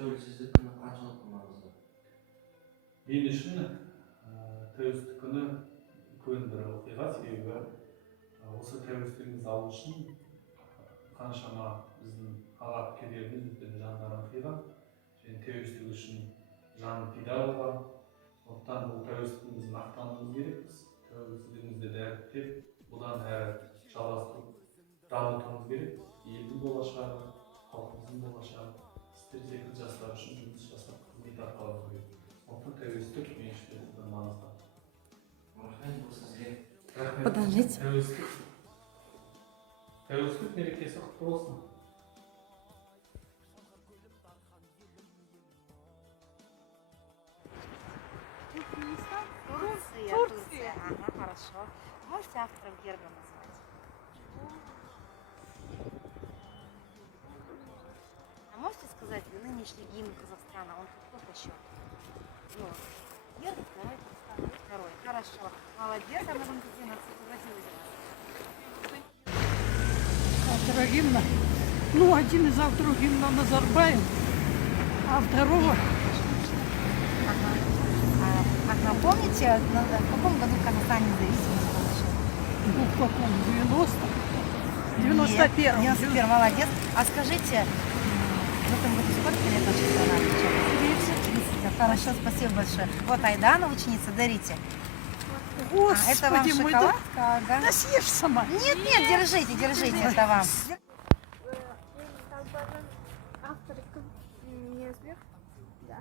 тәуелсіздік күні қаншалықты маңызды? Мен үшін тәуелсіздік күні үлкен бір оқиға, себебі осы тәуелсіздігімізді алу үшін қаншама біздің аға әпкелеріміз өздерінің жандарын қиған және тәуелсіздік үшін жанын пида қылған. Сондықтан бұл тәуелсіздігімізді мақтануымыз керекпіз. Тәуелсіздігімізді дәріптеп, бұдан әрі жалғастырып дамытуымыз керек. Елдің болашағы, халқымыздың болашағы, сіздер секілді жастар үшін жұмыс жасап қызмет атқаруымыз керек. Сондықтан тәуелсіздік мен үшін өте маңызды. Рахмет бұл сізге. Подождите. Тәуелсіздік мерекесі құтты болсын. Турция. Ага, хорошо. Можете авторов герба назвать? А можете сказать нынешний гимн Казахстана? Он какой еще? Ну, первый, второй. Хорошо. Молодец, а на этом где нацеловалась? Автора гимна. Ну, один из авторов гимна Назарбаев, а второго... Ага, помните, в каком году Казахстан независимость получил? Ну, в каком? 90? 91-м. 91, молодец. А скажите, в этом году сколько лет на чемпионате? 30. Хорошо, спасибо большое. Вот Айдана, ученица, дарите. Господи, это вам мы шоколадка, ага. Да съешь сама. Нет, держите, это вам. Авторы не сбег? Да.